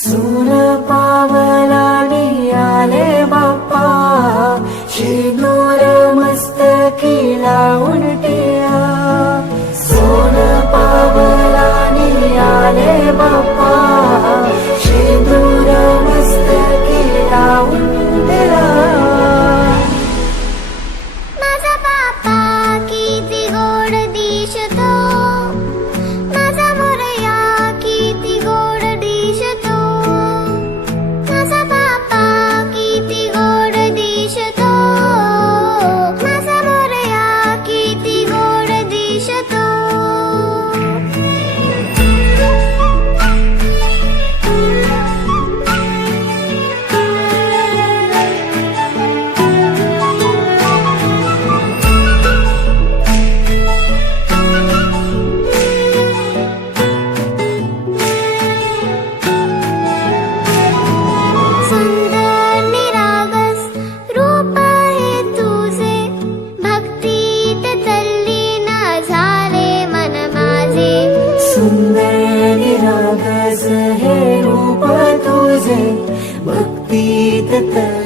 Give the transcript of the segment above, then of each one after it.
सुरपावन हे रूप तुझे. भक्तीत तर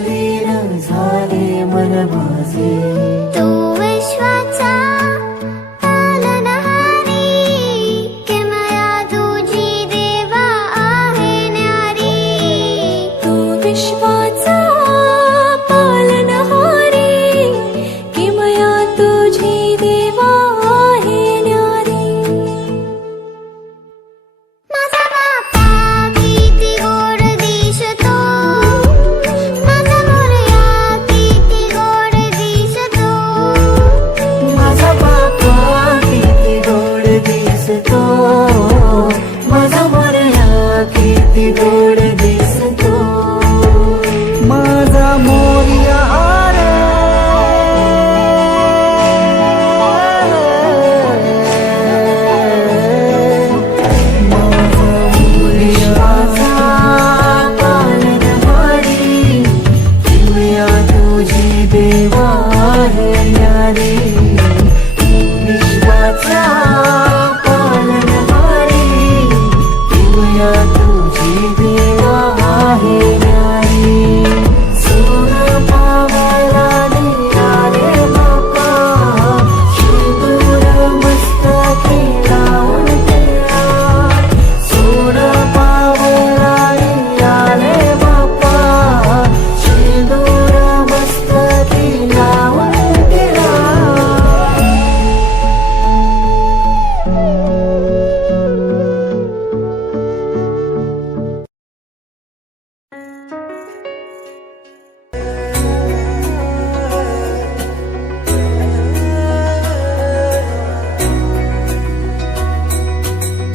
ഭക്തിയോടെ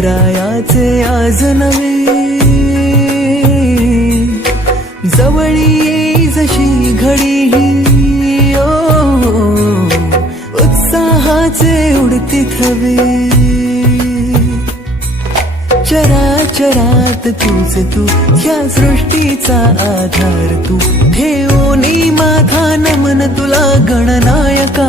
रायाचे आज नवे जवळी जशी घडी ही ओ उत्साहाचे उडती थवे. चराचरात तूच तू या सृष्टीचा आधार तू. ठेवणी माझा नमन तुला गणनायका.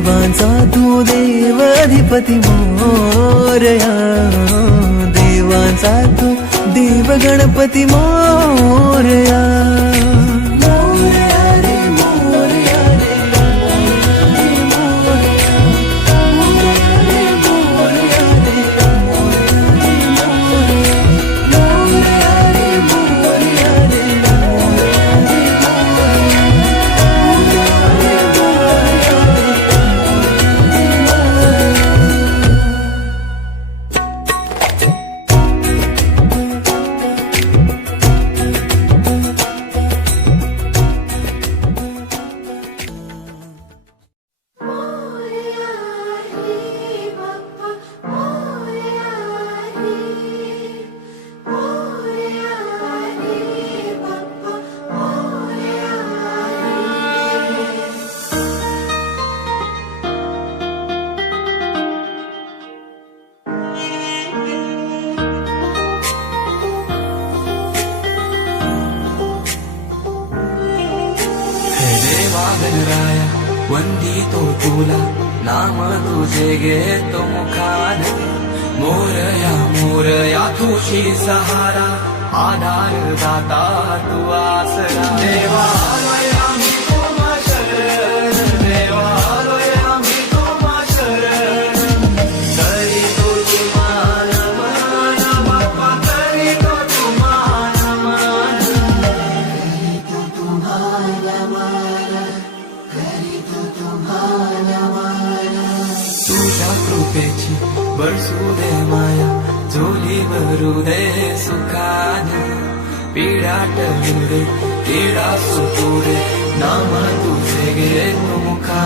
देवांचा तू देव अधिपती मोरया. देवांचा तू देव गणपती मोरया मोरया. तो तुला नाम तुझे घेतो मुखान मोरया मोरया तुझी सहारा आधार दाता तू आसरा देवा വെച്ച് ബർസൂദേമായ ജോലി വെറുതെ സുഖാന. പീഡാട്ടവിടെ പീഡാസുഖൂടെ നാമ തുസകെ മുഖാ